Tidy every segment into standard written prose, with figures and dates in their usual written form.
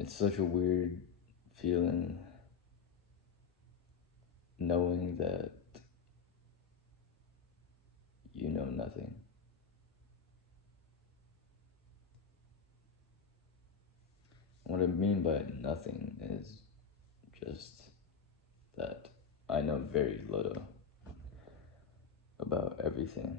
it's such a weird feeling knowing that you know nothing. What I mean by nothing is just that I know very little about everything.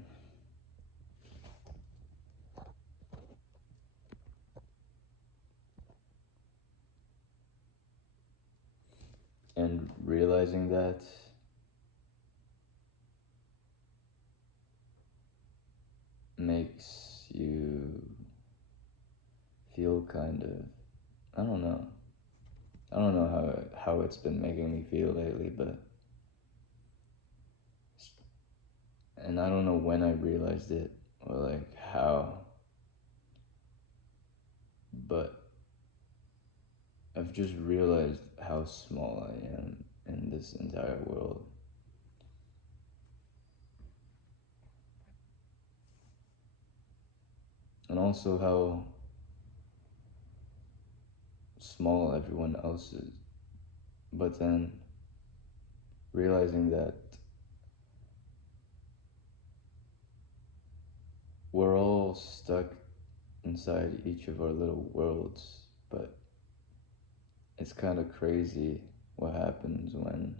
And realizing that makes you feel kind of, I don't know. I don't know how it's been making me feel lately, but and I don't know when I realized it or like how, but I've just realized how small I am in this entire world. And also how small everyone else is. But then realizing that we're all stuck inside each of our little worlds, but it's kind of crazy what happens when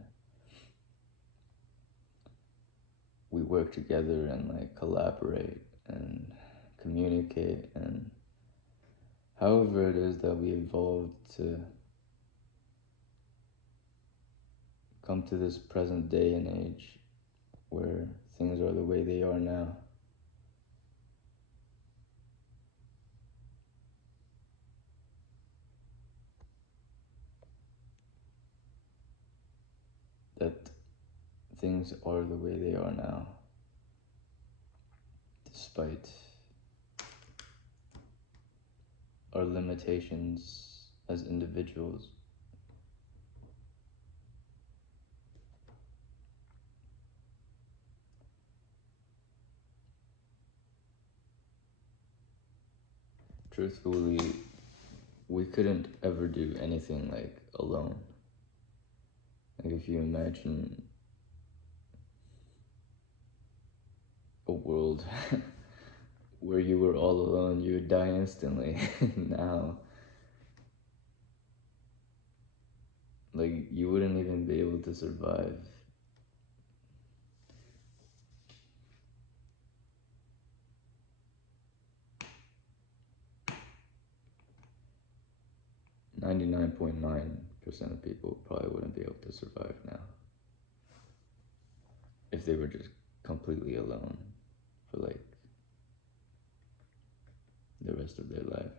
we work together and like collaborate and communicate, and however it is that we evolved to come to this present day and age where things are the way they are now. That things are the way they are now, despite our limitations as individuals. Truthfully, we couldn't ever do anything like alone. Like if you imagine a world where you were all alone, you would die instantly. Now, like you wouldn't even be able to survive. 99.9% of people probably wouldn't be able to survive now if they were just completely alone for like the rest of their life.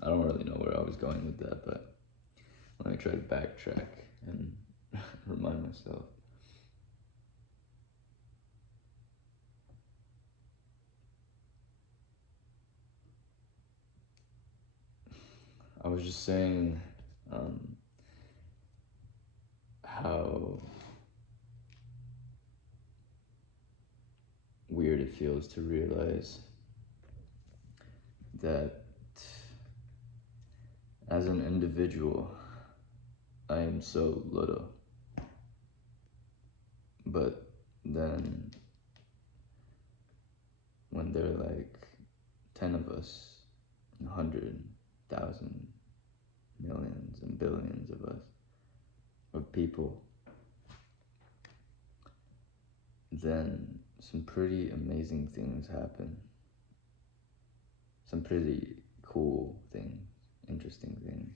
I don't really know where I was going with that, but let me try to backtrack and remind myself. I was just saying um, how weird it feels to realize that as an individual, I am so little. But then when there are like 10 of us, 100,000, millions and billions of us, of people, then some pretty amazing things happen. Some pretty cool things, interesting things.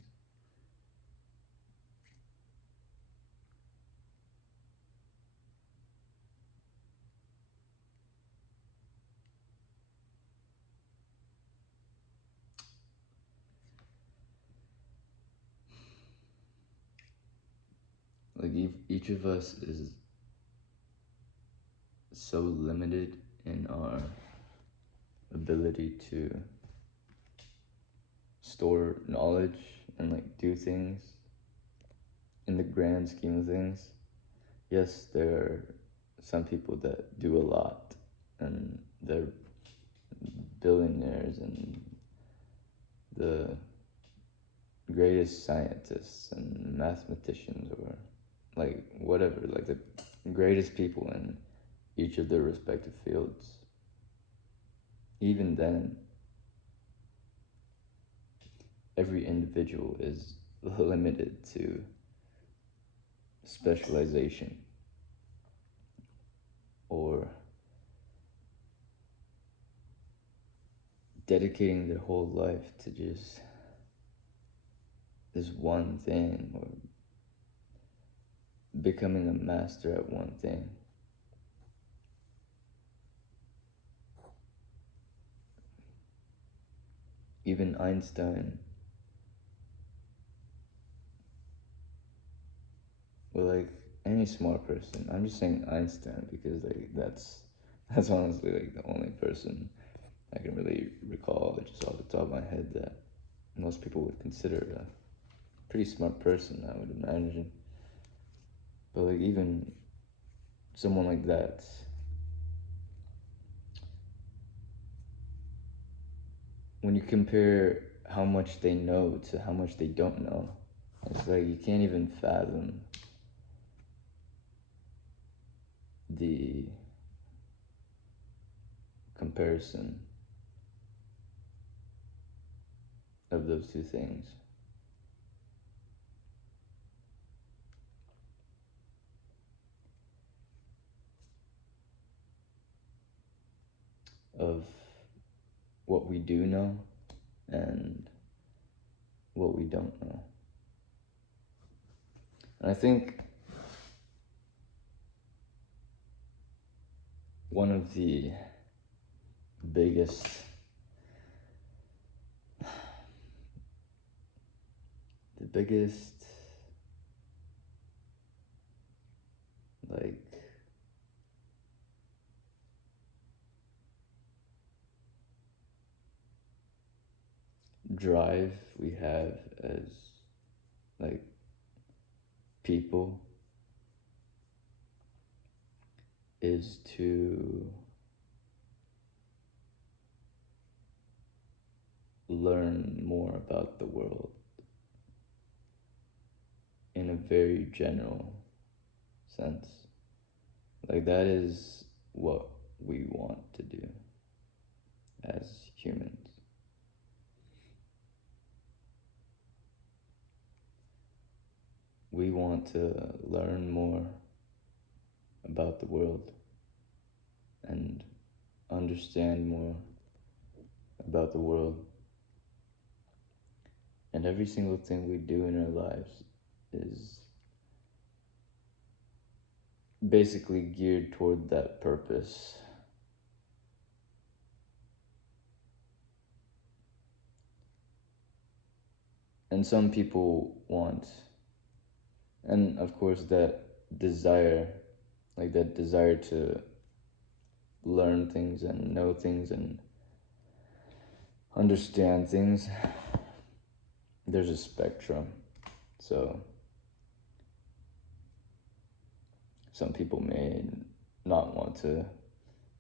Like each of us is so limited in our ability to store knowledge and like do things in the grand scheme of things. Yes, there are some people that do a lot, and they're billionaires and the greatest scientists and mathematicians, or like whatever, like the greatest people in each of their respective fields. Even then, every individual is limited to specialization or dedicating their whole life to just this one thing, or becoming a master at one thing. Even Einstein, or like any smart person, I'm just saying Einstein because like that's honestly like the only person I can really recall just off the top of my head that most people would consider a pretty smart person, I would imagine. But like even someone like that, when you compare how much they know to how much they don't know, it's like you can't even fathom the comparison of those two things. Of what we do know and what we don't know. And I think one of the biggest the biggest like drive we have as like people is to learn more about the world in a very general sense. Like that is what we want to do as humans. We want to learn more about the world and understand more about the world. And every single thing we do in our lives is basically geared toward that purpose. And some people want, and of course that desire, like that desire to learn things and know things and understand things, there's a spectrum. So some people may not want to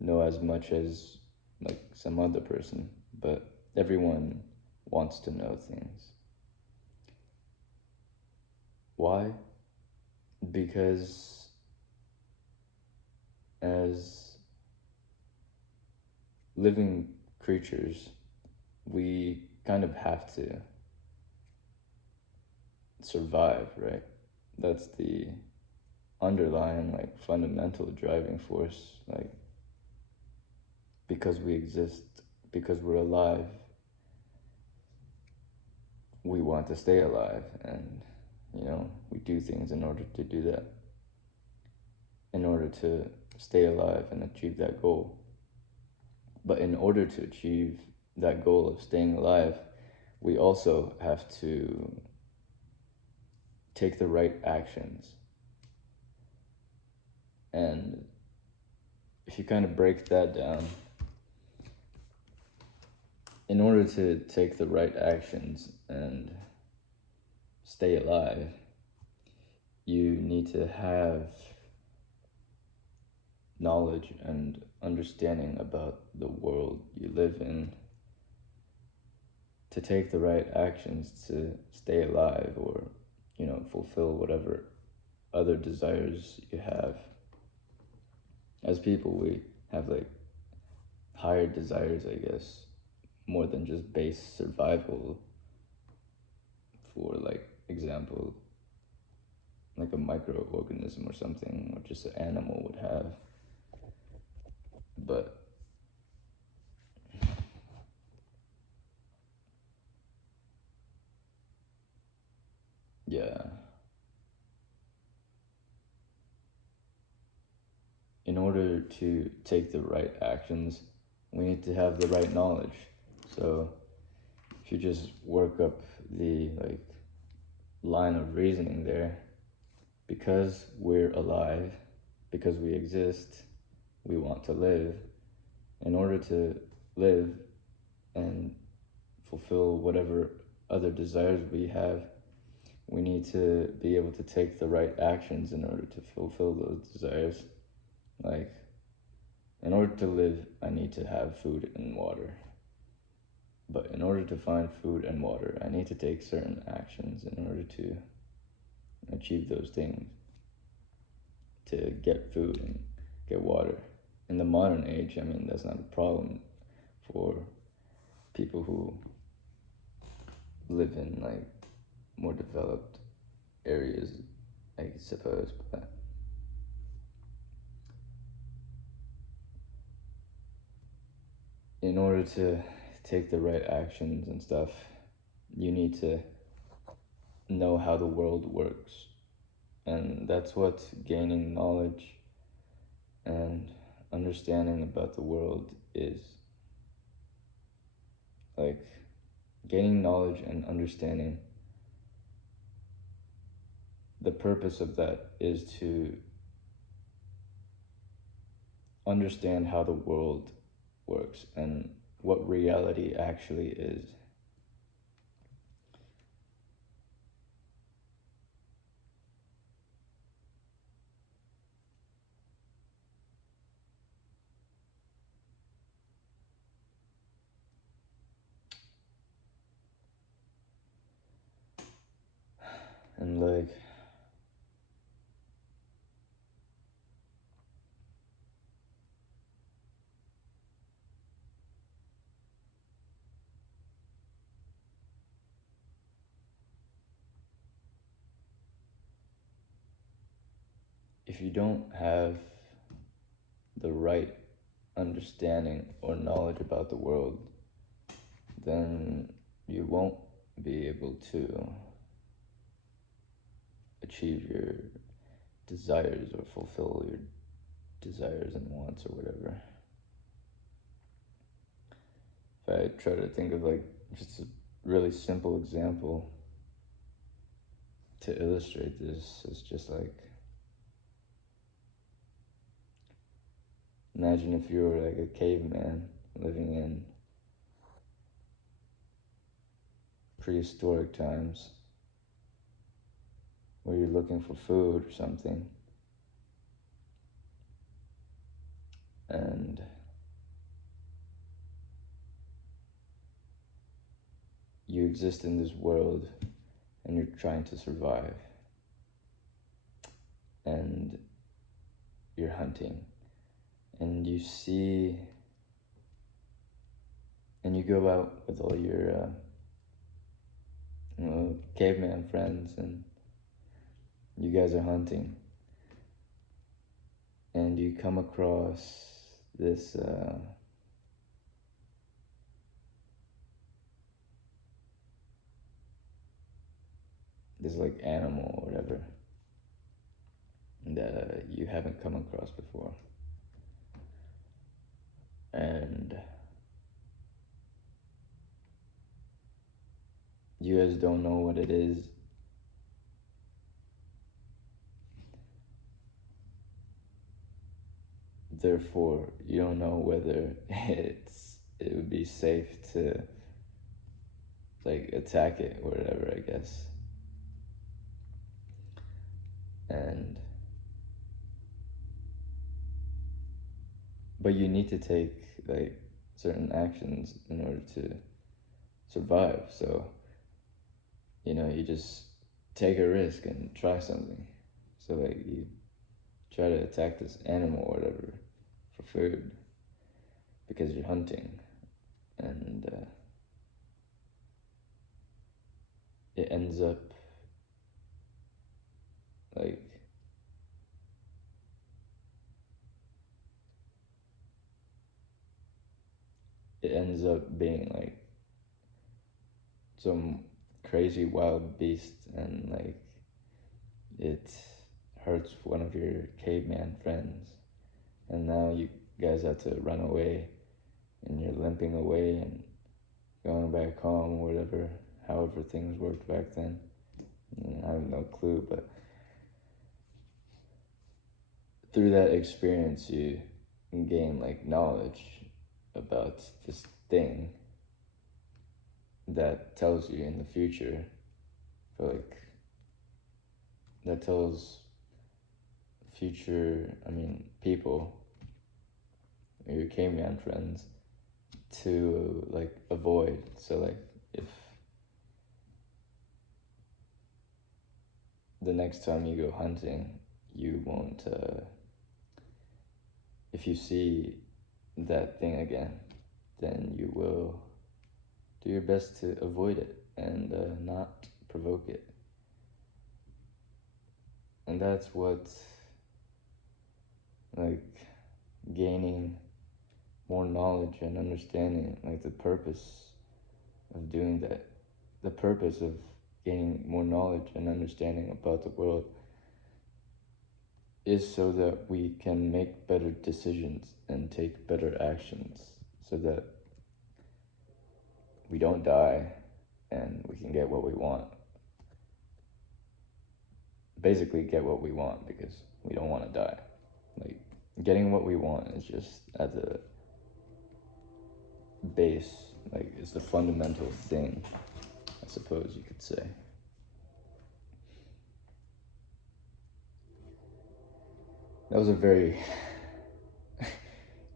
know as much as like some other person, but everyone wants to know things. Why? Because as living creatures, we kind of have to survive, right? That's the underlying, like, fundamental driving force. Like, because we exist, because we're alive, we want to stay alive, and we do things in order to do that, in order to stay alive and achieve that goal. But in order to achieve that goal of staying alive, we also have to take the right actions. And if you kind of break that down, in order to take the right actions and stay alive, you need to have knowledge and understanding about the world you live in to take the right actions to stay alive or, fulfill whatever other desires you have. As people, we have like higher desires, I guess, more than just base survival. For like example, like a microorganism or something, or just an animal would have. But yeah, in order to take the right actions, we need to have the right knowledge. So if you just work up the like line of reasoning there, because we're alive, because we exist, we want to live. In order to live and fulfill whatever other desires we have, we need to be able to take the right actions in order to fulfill those desires. Like, in order to live, I need to have food and water. But in order to find food and water, I need to take certain actions in order to achieve those things, to get food and get water. In the modern age, I mean, that's not a problem for people who live in like more developed areas, I suppose. But in order to take the right actions and stuff, you need to know how the world works. And that's what gaining knowledge and understanding about the world is. Like, gaining knowledge and understanding, the purpose of that is to understand how the world works and what reality actually is. And like, if you don't have the right understanding or knowledge about the world, then you won't be able to achieve your desires or fulfill your desires and wants or whatever. If I try to think of like just a really simple example to illustrate this, it's just like, imagine if you were like a caveman living in prehistoric times where you're looking for food or something, and you exist in this world and you're trying to survive, and you're hunting, and you see, and you go out with all your caveman friends, and you guys are hunting, and you come across this this like animal or whatever that you haven't come across before, and you guys don't know what it is. Therefore, you don't know whether it would be safe to like attack it or whatever, I guess. And but you need to take like certain actions in order to survive. So, you just take a risk and try something. So like you try to attack this animal or whatever for food because you're hunting, and it ends up like being like some crazy wild beast, and like it hurts one of your caveman friends, and now you guys have to run away, and you're limping away and going back home or whatever, however things worked back then. I have no clue, but through that experience you gain like knowledge about this thing that tells you in the future, for like that tells future, people, your caveman friends, to like avoid. So like if the next time you go hunting, you won't if you see that thing again, then you will do your best to avoid it and not provoke it. And that's what like gaining more knowledge and understanding, like the purpose of doing that, the purpose of gaining more knowledge and understanding about the world is so that we can make better decisions and take better actions, so that we don't die and we can get what we want. Basically get what we want, because we don't want to die. Like getting what we want is just at the base, like it's the fundamental thing, I suppose you could say. That was a very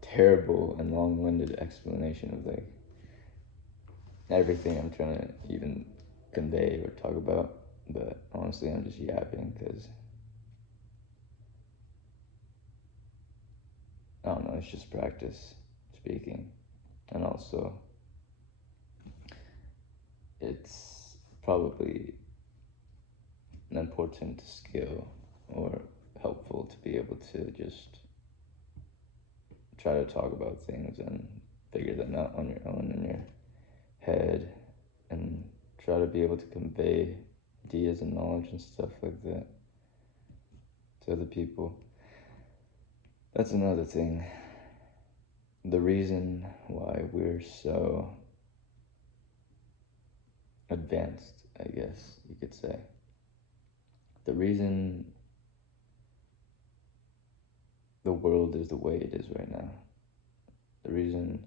terrible and long-winded explanation of like everything I'm trying to even convey or talk about, but honestly I'm just yapping because I don't know, it's just practice speaking, and also it's probably an important skill or helpful to be able to just try to talk about things and figure them out on your own in your head, and try to be able to convey ideas and knowledge and stuff like that to other people. That's another thing. The reason why we're so advanced, I guess you could say, the reason the world is the way it is right now, the reason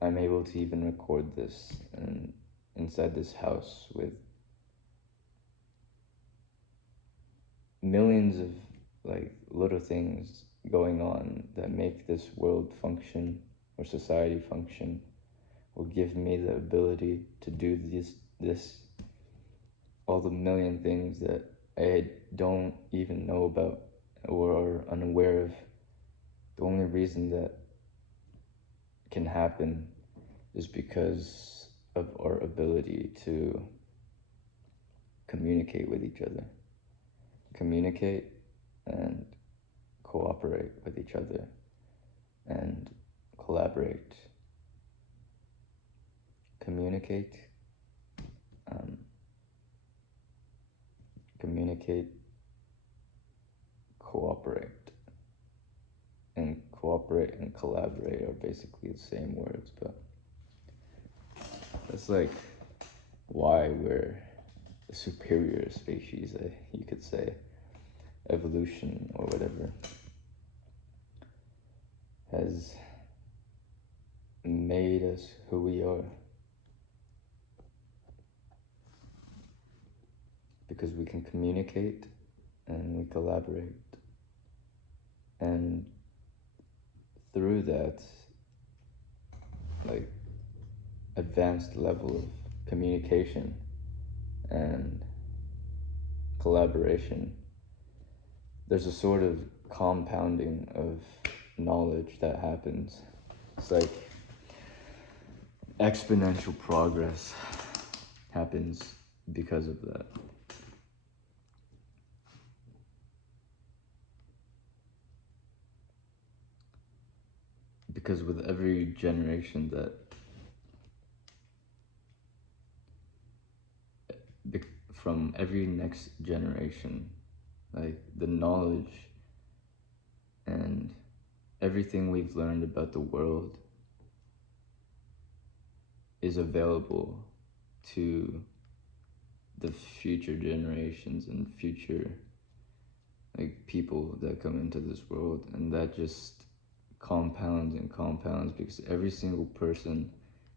I'm able to even record this and inside this house with millions of like little things going on that make this world function or society function, or give me the ability to do this all the million things that I don't even know about or are unaware of. The only reason that can happen is because of our ability to communicate with each other. Communicate and cooperate with each other and collaborate. Communicate, um, communicate, cooperate. And cooperate and collaborate are basically the same words, but that's like why we're a superior species, you could say. Evolution or whatever has made us who we are, because we can communicate and we collaborate, and through that like advanced level of communication and collaboration, there's a sort of compounding of knowledge that happens. It's like exponential progress happens because of that. Because with every generation that from every next generation, like the knowledge and everything we've learned about the world is available to the future generations and future like people that come into this world, and that just compounds and compounds because every single person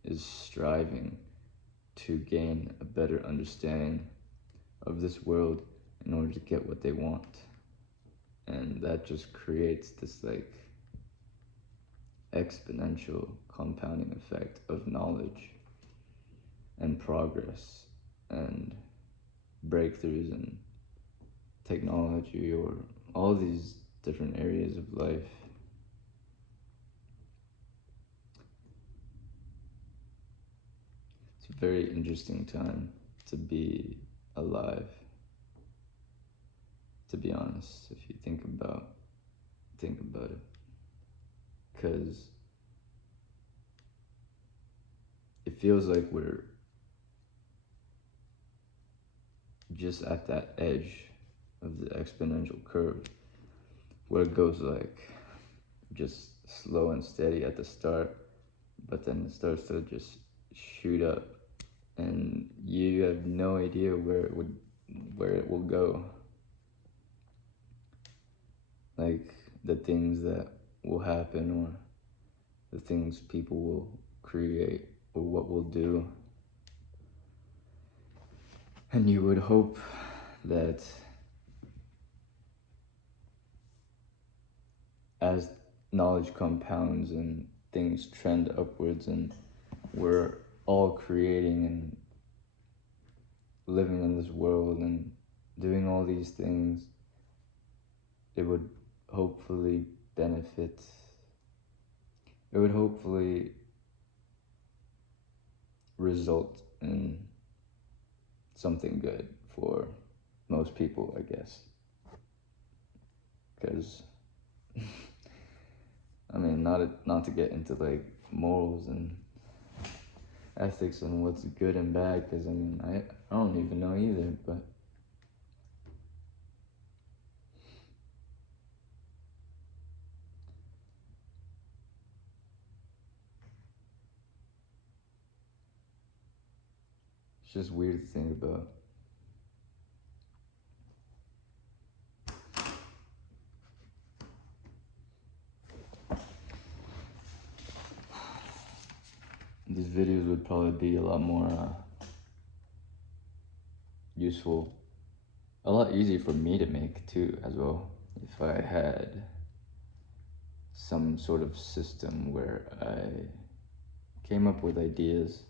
is striving to gain a better understanding of this world in order to get what they want. And that just creates this like exponential compounding effect of knowledge and progress and breakthroughs in technology or all these different areas of life. It's a very interesting time to be alive, to be honest, if you think about it. Because it feels like we're just at that edge of the exponential curve where it goes like just slow and steady at the start, but then it starts to just shoot up and you have no idea where it will go. Like the things that will happen or the things people will create or what we'll do. And you would hope that as knowledge compounds and things trend upwards and we're all creating and living in this world and doing all these things, it would hopefully benefit. It would hopefully result in something good for most people, I guess. Because, I mean, not to get into like morals and ethics and what's good and bad, because I mean, I don't even know either, but it's just weird to think about. These videos would probably be a lot more useful, a lot easier for me to make too, as well, if I had some sort of system where I came up with ideas,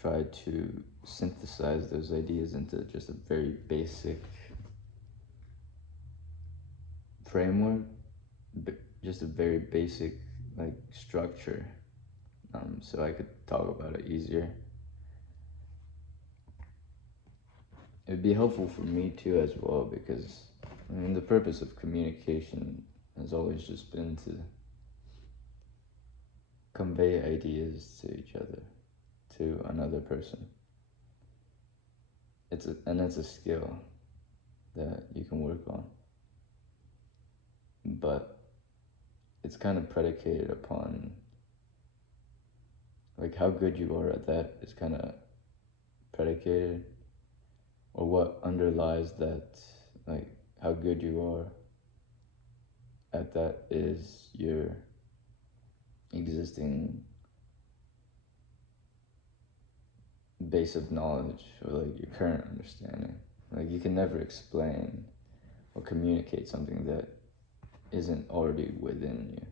tried to synthesize those ideas into just a very basic framework, just a very basic like structure, so I could talk about it easier. It'd be helpful for me too as well, because I mean the purpose of communication has always just been to convey ideas to each other, to another person. It's a skill that you can work on, but it's kind of predicated upon like how good you are at that is kind of predicated, or what underlies that, like how good you are at that is your existing base of knowledge or like your current understanding. Like you can never explain or communicate something that isn't already within you.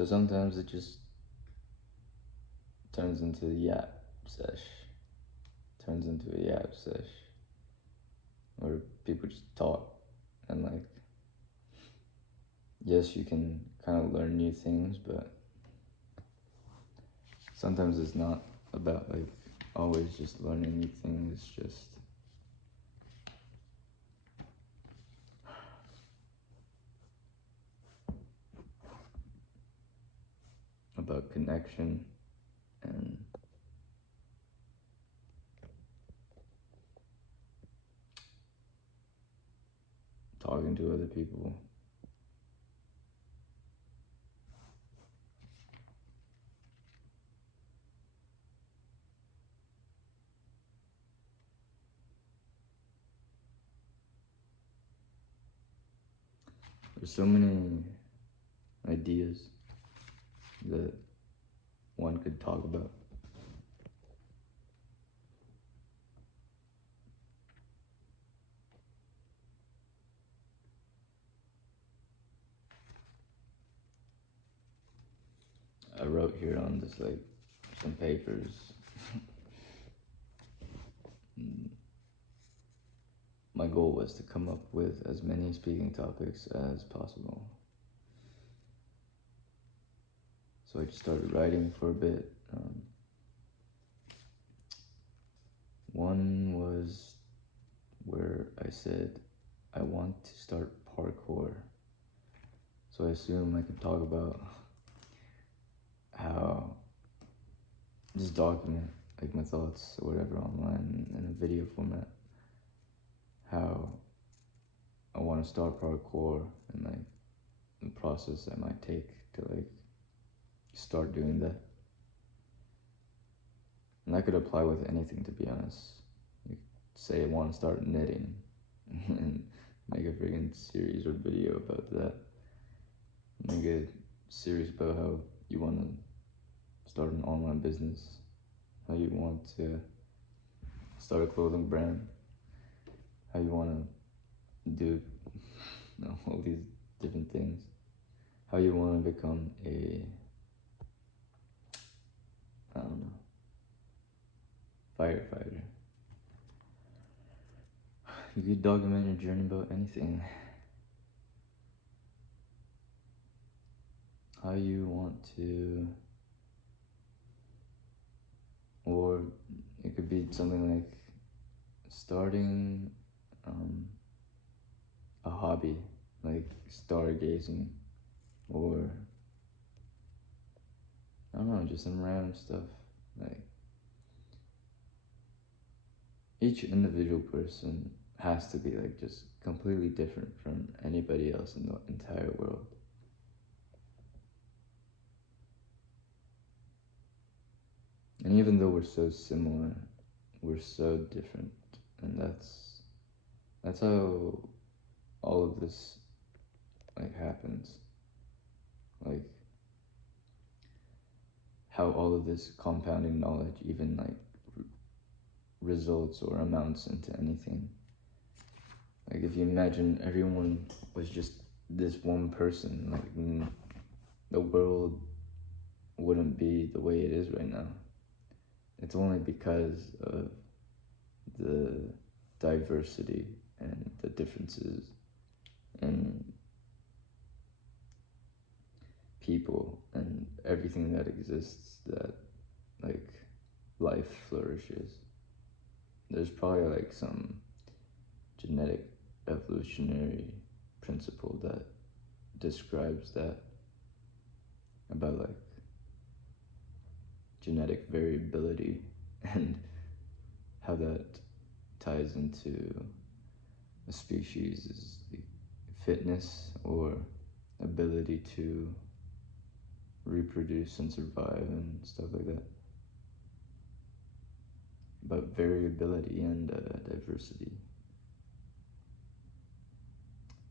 So sometimes it just turns into a yap sesh. Turns into a yap sesh. Where people just talk. And like, yes, you can kind of learn new things, but sometimes it's not about like always just learning new things. It's just about connection and talking to other people. There's so many ideas that one could talk about. I wrote here on just like some papers. My goal was to come up with as many speaking topics as possible. So I just started writing for a bit. One was where I said, I want to start parkour. So I assume I could talk about how, just document like my thoughts or whatever online in a video format. How I want to start parkour and like the process that might take to like start doing that. And that could apply with anything, to be honest. You could say I want to start knitting and make a freaking series or video about that. Make a series about how you want to start an online business, how you want to start a clothing brand, how you want to do all these different things, how you want to become a, I don't know, firefighter. You could document your journey about anything. How you want to, or it could be something like starting a hobby, like stargazing, or I don't know, just some random stuff. Like, each individual person has to be like just completely different from anybody else in the entire world. And even though we're so similar, we're so different. And that's how all of this like happens. Like how all of this compounding knowledge even like results or amounts into anything. Like if you imagine everyone was just this one person, like the world wouldn't be the way it is right now. It's only because of the diversity and the differences in people and everything that exists that like life flourishes. There's probably like some genetic evolutionary principle that describes that, about like genetic variability and how that ties into a species' fitness or ability to reproduce and survive and stuff like that. But variability and diversity.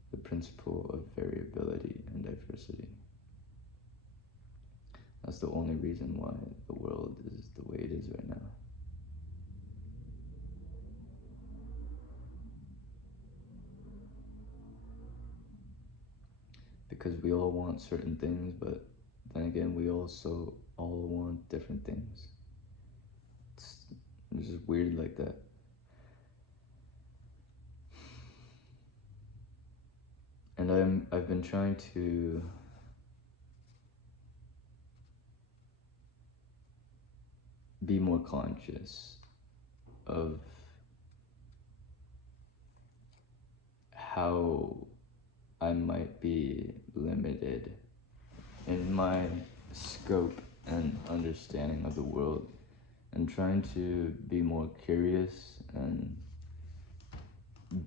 The principle of variability and diversity. That's the only reason why the world is the way it is right now. Because we all want certain things, but then again, we also all want different things. It's, it's just weird like that. And I've been trying to be more conscious of how I might be limited in my scope and understanding of the world, and trying to be more curious and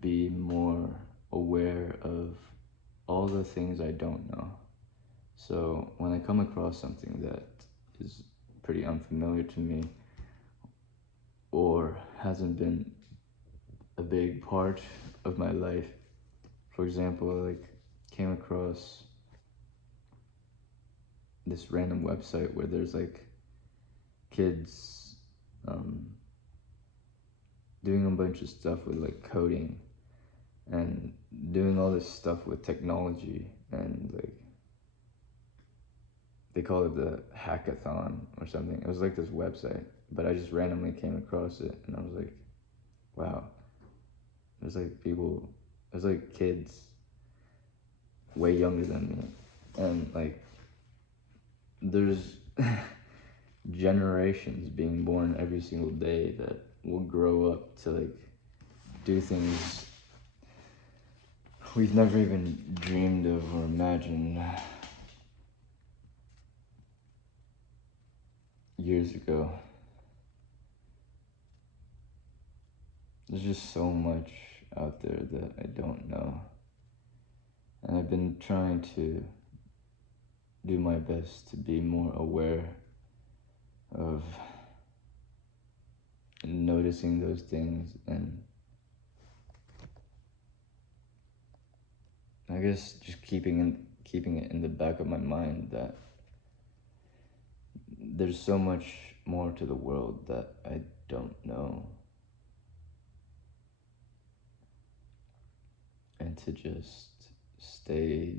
be more aware of all the things I don't know. So when I come across something that is pretty unfamiliar to me or hasn't been a big part of my life, for example, I like came across this random website where there's like kids um, doing a bunch of stuff with like coding and doing all this stuff with technology, and like they call it the hackathon or something. It was like this website, but I just randomly came across it and I was like, wow, there's like people, there's like kids way younger than me, and like there's generations being born every single day that will grow up to like do things we've never even dreamed of or imagined years ago. There's just so much out there that I don't know. And I've been trying to do my best to be more aware of noticing those things, and I guess just keeping it in the back of my mind that there's so much more to the world that I don't know, and to just stay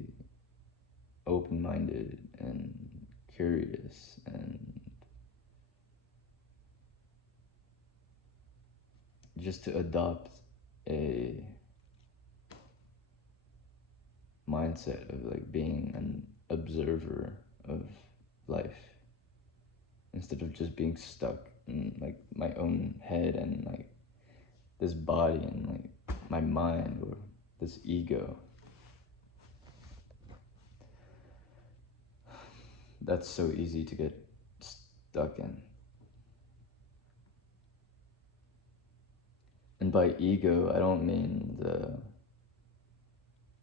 open-minded and curious, and just to adopt a mindset of like being an observer of life instead of just being stuck in like my own head and like this body and like my mind or this ego. That's so easy to get stuck in. And by ego, I don't mean the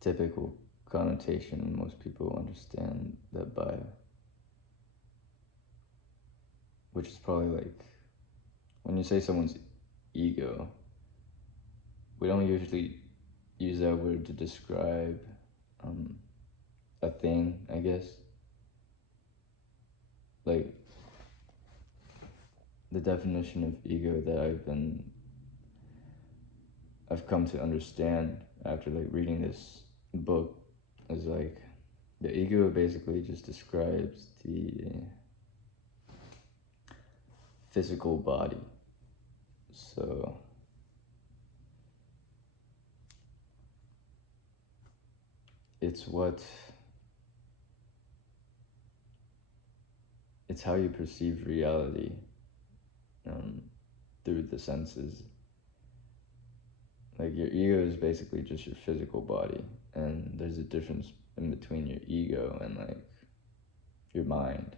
typical connotation most people understand that by, which is probably like when you say someone's ego, we don't usually use that word to describe a thing, I guess. Like the definition of ego that I've come to understand after like reading this book is like the ego basically just describes the physical body. So it's it's how you perceive reality through the senses. Like your ego is basically just your physical body, and there's a difference in between your ego and like your mind.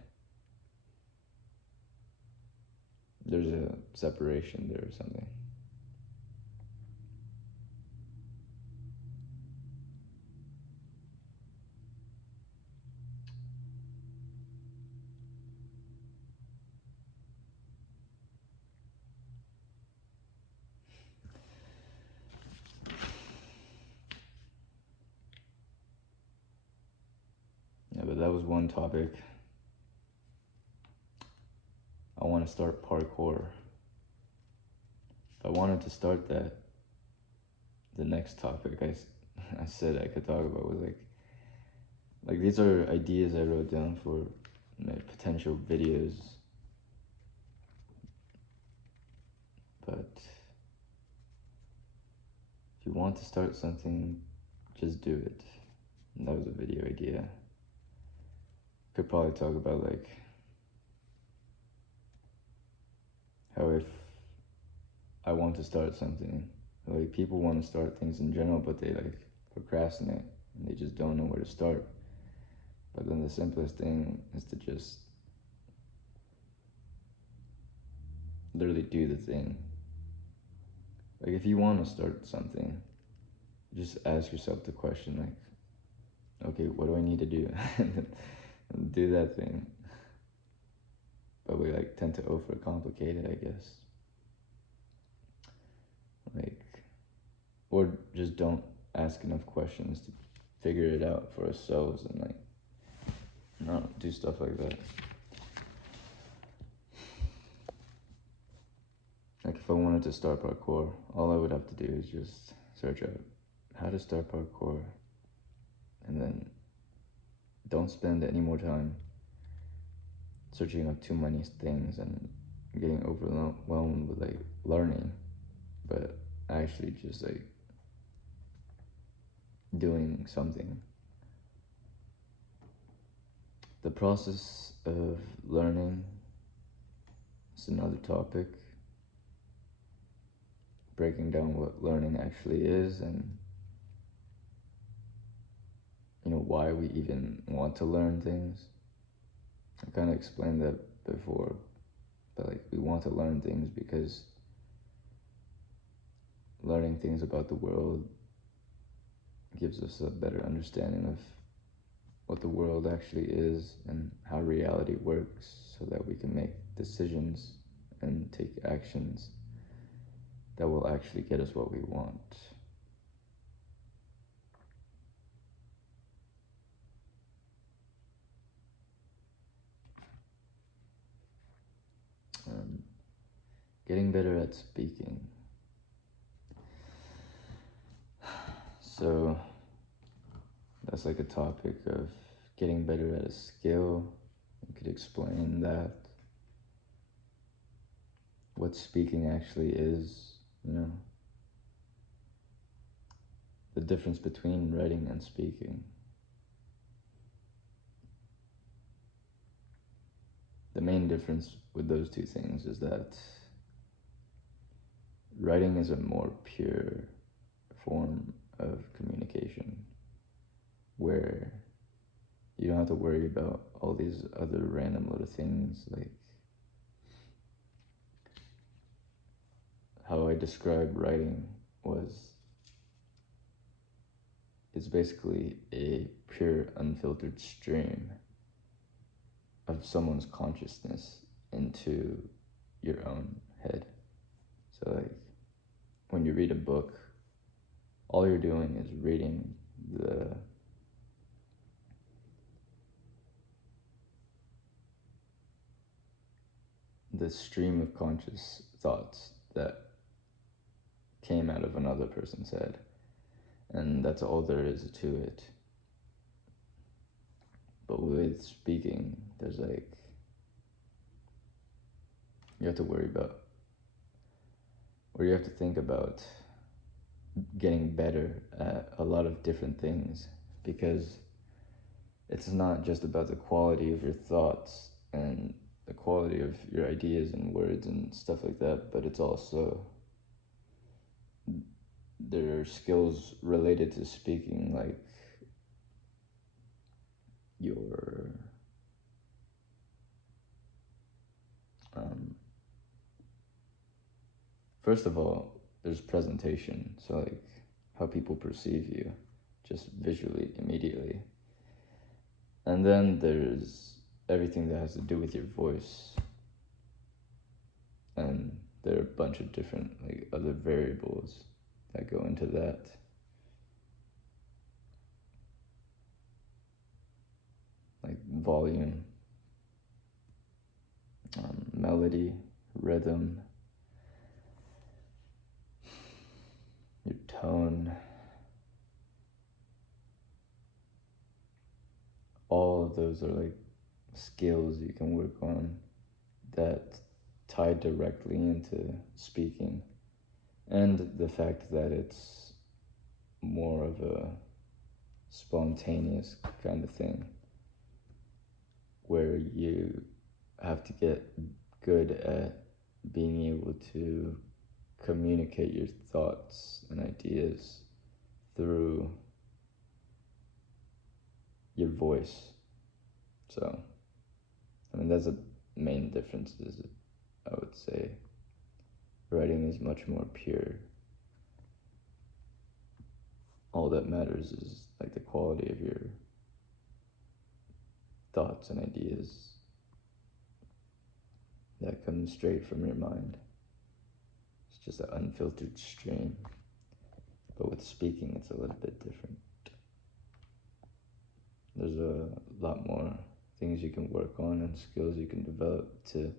There's a separation there or something. Yeah, but that was one topic. I want to start parkour. If I wanted to start that, the next topic I said I could talk about was like these are ideas I wrote down for potential videos, but if you want to start something, just do it. And that was a video idea. Could probably talk about like how if I want to start something, like people want to start things in general, but they like procrastinate and they just don't know where to start. But then the simplest thing is to just literally do the thing. Like if you want to start something, just ask yourself the question like, okay, what do I need to do? And do that thing. But we like tend to overcomplicate it, I guess. Like, or just don't ask enough questions to figure it out for ourselves and like not do stuff like that. Like if I wanted to start parkour, all I would have to do is just search out how to start parkour, and then don't spend any more time searching up too many things and getting overwhelmed with like learning, but actually just like doing something. The process of learning is another topic. Breaking down what learning actually is and why we even want to learn things. I kind of explained that before, but like we want to learn things because learning things about the world gives us a better understanding of what the world actually is and how reality works, so that we can make decisions and take actions that will actually get us what we want. Getting better at speaking. So that's like a topic of getting better at a skill. You could explain that, what speaking actually is, the difference between writing and speaking. The main difference with those two things is that writing is a more pure form of communication, where you don't have to worry about all these other random little things. Like how I described writing it's basically a pure unfiltered stream of someone's consciousness into your own head. So like when you read a book, all you're doing is reading the stream of conscious thoughts that came out of another person's head. And that's all there is to it. But with speaking, there's like, you have to worry about, or you have to think about getting better at a lot of different things, because it's not just about the quality of your thoughts and the quality of your ideas and words and stuff like that, but it's also, there are skills related to speaking, like your first of all, there's presentation, so like how people perceive you just visually immediately, and then there's everything that has to do with your voice, and there are a bunch of different like other variables that go into that. Like volume, melody, rhythm, your tone, all of those are like skills you can work on that tie directly into speaking, and the fact that it's more of a spontaneous kind of thing where you have to get good at being able to communicate your thoughts and ideas through your voice. So, I mean, that's a main difference, is it, I would say. Writing is much more pure. All that matters is like the quality of your thoughts and ideas that come straight from your mind. It's just an unfiltered stream. But with speaking, it's a little bit different. There's a lot more things you can work on and skills you can develop to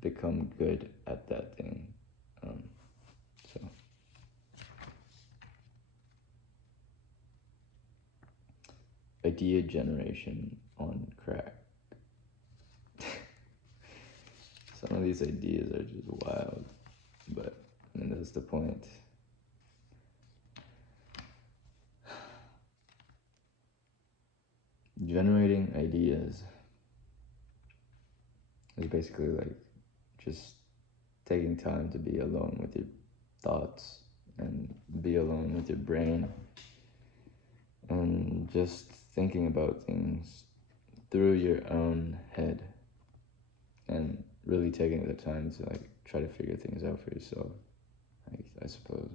become good at that thing. So idea generation on crack. Some of these ideas are just wild, but I mean, that's the point. Generating ideas is basically like just taking time to be alone with your thoughts and be alone with your brain and just thinking about things through your own head and really taking the time to like try to figure things out for yourself, I suppose.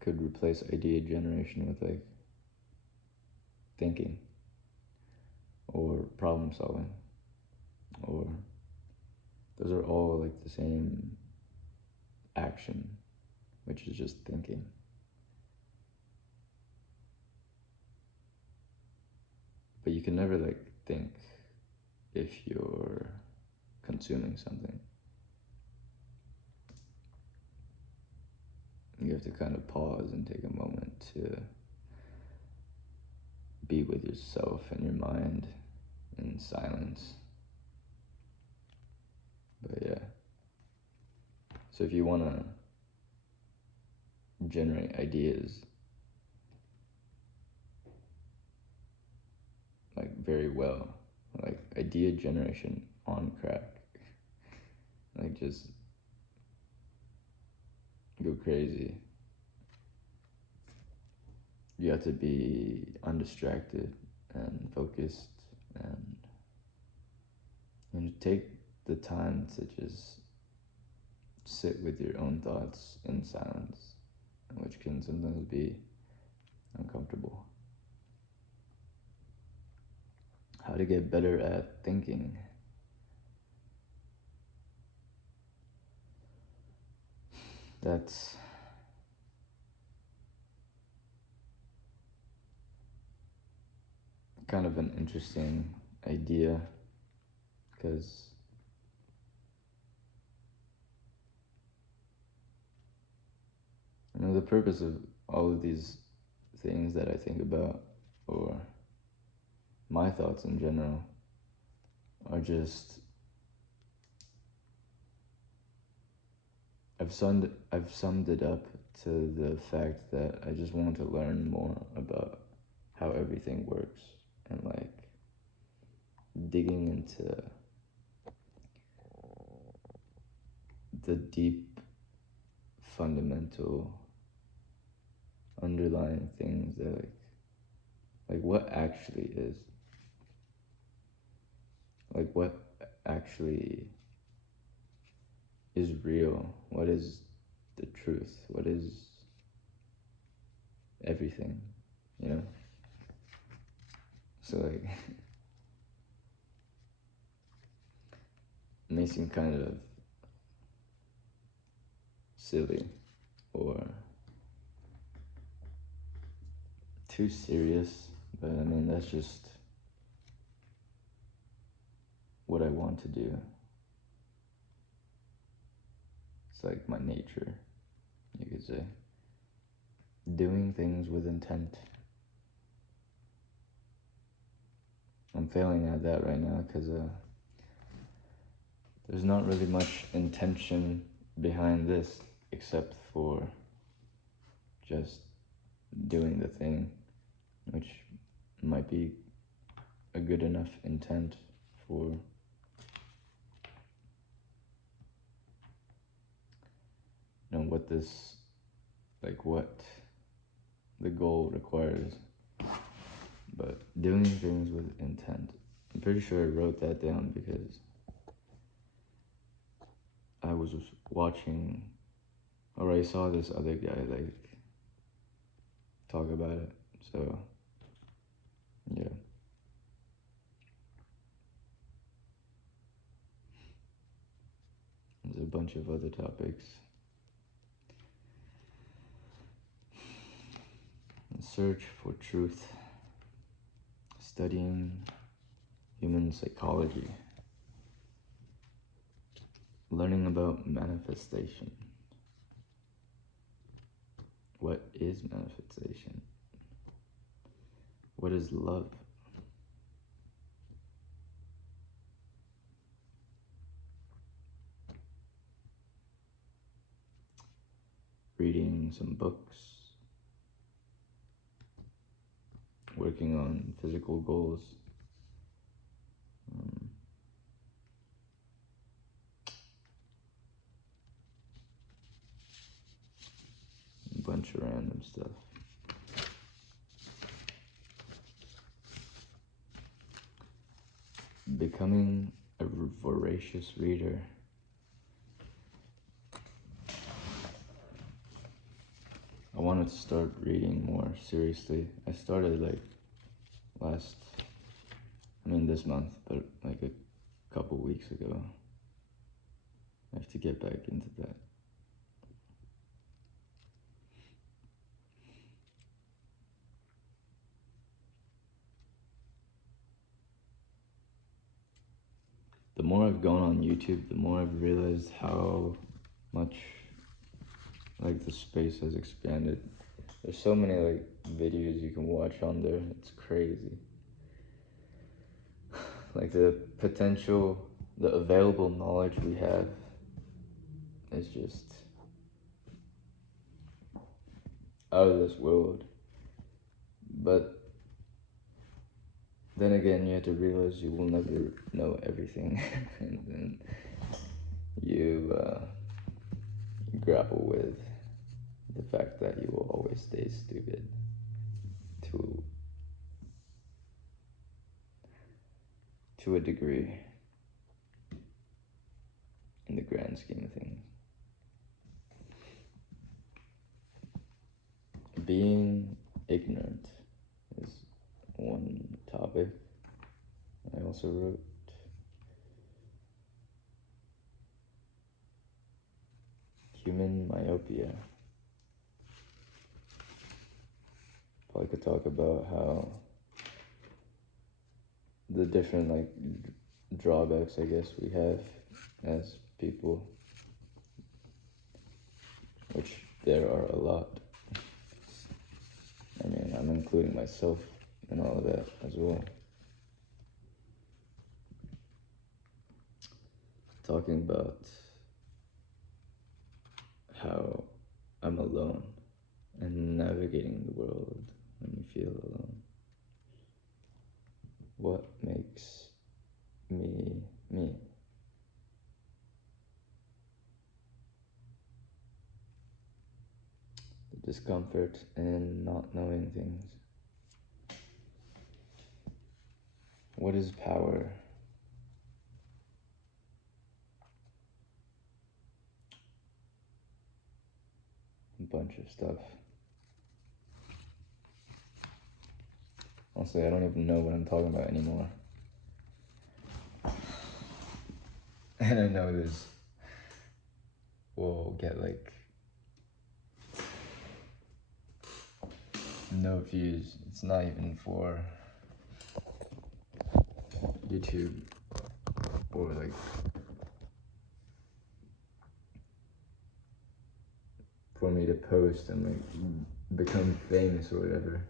Could replace idea generation with like thinking or problem solving, or those are all like the same action, which is just thinking. But you can never like think if you're consuming something. You have to kind of pause and take a moment to be with yourself and your mind in silence. But yeah. So if you want to generate ideas like very well, like idea generation on crack, like just go crazy. You have to be undistracted and focused, and take the time to just sit with your own thoughts in silence, which can sometimes be uncomfortable. How to get better at thinking. That's kind of an interesting idea, because the purpose of all of these things that I think about, or my thoughts in general, are just I've summed it up to the fact that I just want to learn more about how everything works, and like digging into the deep fundamental underlying things that like what actually is, like what actually is real, what is the truth, what is everything, you know? So like it may seem kind of silly or too serious, but I mean, that's just what I want to do. It's like my nature, you could say. doing things with intent. I'm failing at that right now because there's not really much intention behind this except for just doing the thing, which might be a good enough intent for what this, like what the goal requires. But doing things with intent, I'm pretty sure I wrote that down because I was watching, or I saw this other guy like talk about it. So yeah. There's a bunch of other topics. Search for truth. Studying human psychology. Learning about manifestation. What is manifestation? What is love? Reading some books. Working on physical goals. A bunch of random stuff. Becoming a voracious reader. I wanted to start reading more seriously. I started like this month, but like a couple weeks ago. I have to get back into that. The more I've gone on YouTube, the more I've realized how much like the space has expanded. There's so many like videos you can watch on there. It's crazy. Like the potential, the available knowledge we have is just out of this world. But then again, you have to realize you will never know everything, and then you grapple with the fact that you will always stay stupid to a degree in the grand scheme of things. Being ignorant is one topic I also wrote. Human myopia. Probably could talk about how the different like drawbacks I guess we have as people, which there are a lot. I mean, I'm including myself in all of that as well. Talking about how I'm alone and navigating the world when you feel alone. What makes me me? The discomfort in not knowing things. What is power? A bunch of stuff. Honestly, I don't even know what I'm talking about anymore. And I know this will get like no views. It's not even for YouTube or like for me to post and like become famous or whatever.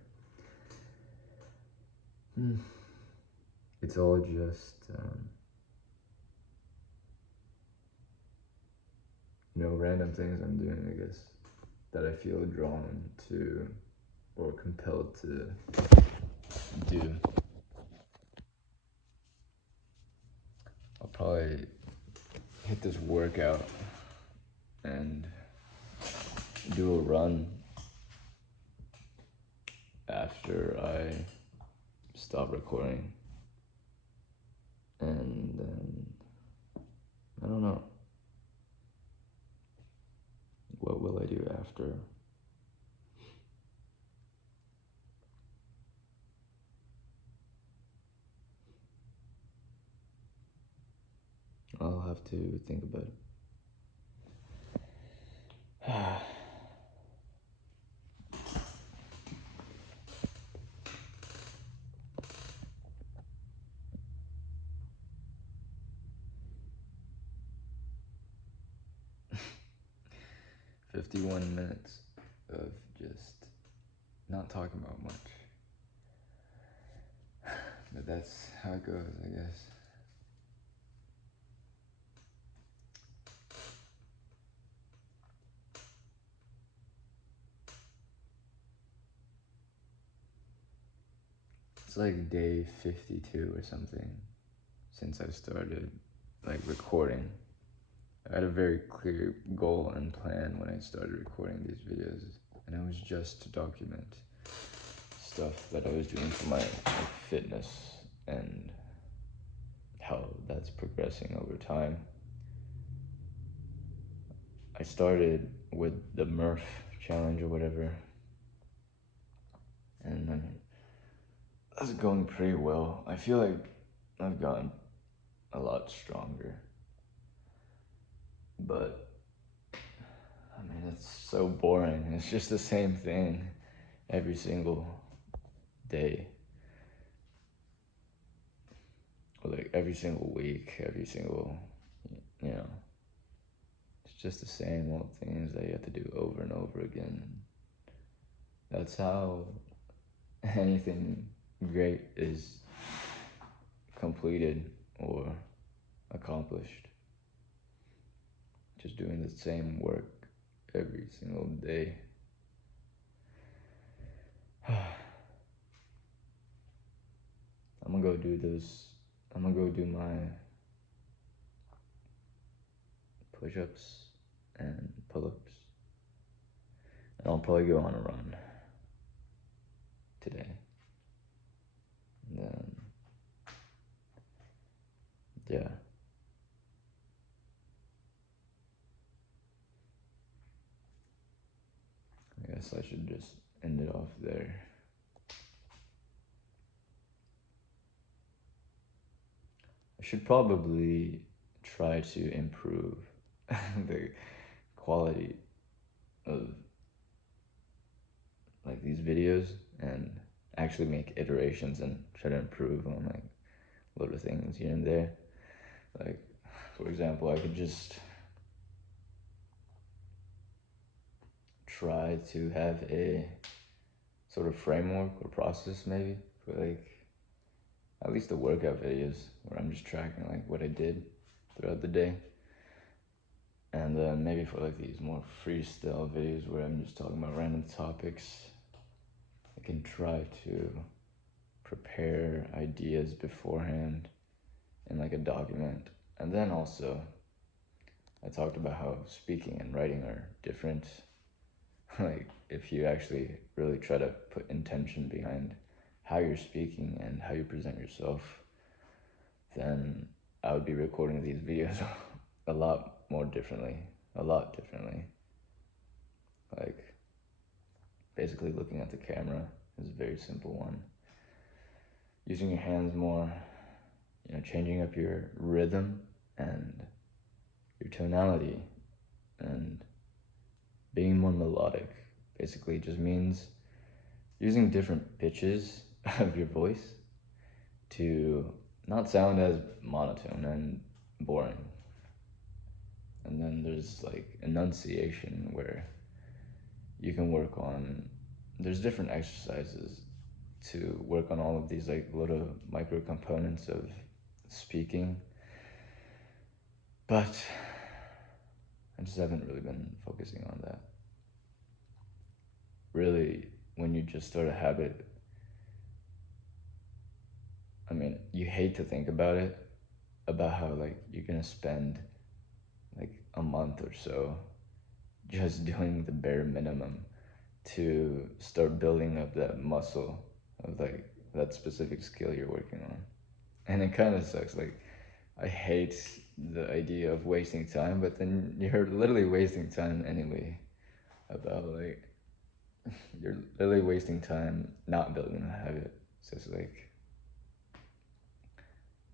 It's all just, random things I'm doing, I guess, that I feel drawn to or compelled to do. I'll probably hit this workout and do a run after I stop recording. And then, I don't know. What will I do after? I'll have to think about it. 51 minutes of just not talking about much. But that's how it goes, I guess. It's like day 52 or something since I started recording. I had a very clear goal and plan when I started recording these videos, and it was just to document stuff that I was doing for my fitness and how that's progressing over time. I started with the Murph challenge or whatever, and I mean, that's going pretty well. I feel like I've gotten a lot stronger, but I mean, it's so boring. It's just the same thing every single day, or like every single week, every single, it's just the same old things that you have to do over and over again. That's how anything great is completed or accomplished. Just doing the same work every single day. I'm gonna go do my push-ups and pull-ups. And I'll probably go on a run today. And then, yeah. I guess I should just end it off there. I should probably try to improve the quality of these videos and actually make iterations and try to improve on little things here and there. For example, I could just try to have a sort of framework or process maybe for at least the workout videos where I'm just tracking what I did throughout the day. And then maybe for these more freestyle videos where I'm just talking about random topics, I can try to prepare ideas beforehand in a document. And then also, I talked about how speaking and writing are different. If you actually really try to put intention behind how you're speaking and how you present yourself, then I would be recording these videos a lot differently. Basically looking at the camera is a very simple one. Using your hands more, changing up your rhythm and your tonality and being more melodic basically just means using different pitches of your voice to not sound as monotone and boring. And then there's enunciation where you can work on there's different exercises to work on all of these like little micro components of speaking, but I just haven't really been focusing on that. Really, when you just start a habit, I mean, you hate to think about it, about how like you're gonna spend like a month or so just doing the bare minimum to start building up that muscle of like that specific skill you're working on. And it kind of sucks. Like, I hate the idea of wasting time, but then you're literally wasting time anyway. About like, you're literally wasting time not building a habit. So it's like,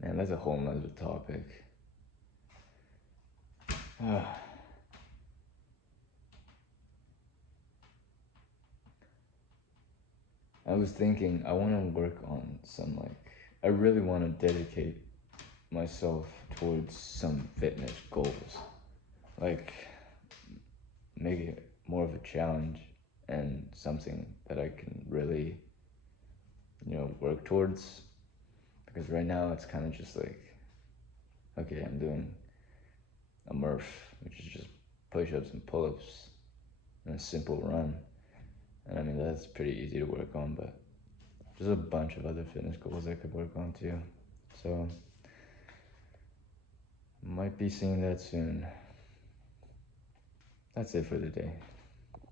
man, that's a whole nother topic. I was thinking, I want to work on some like, I really want to dedicate myself towards some fitness goals. Like, make it more of a challenge and something that I can really, work towards. Because right now it's kind of just like, okay, I'm doing a Murph, which is just push ups and pull ups and a simple run. And I mean, that's pretty easy to work on, but there's a bunch of other fitness goals I could work on too. So, might be seeing that soon. That's it for today.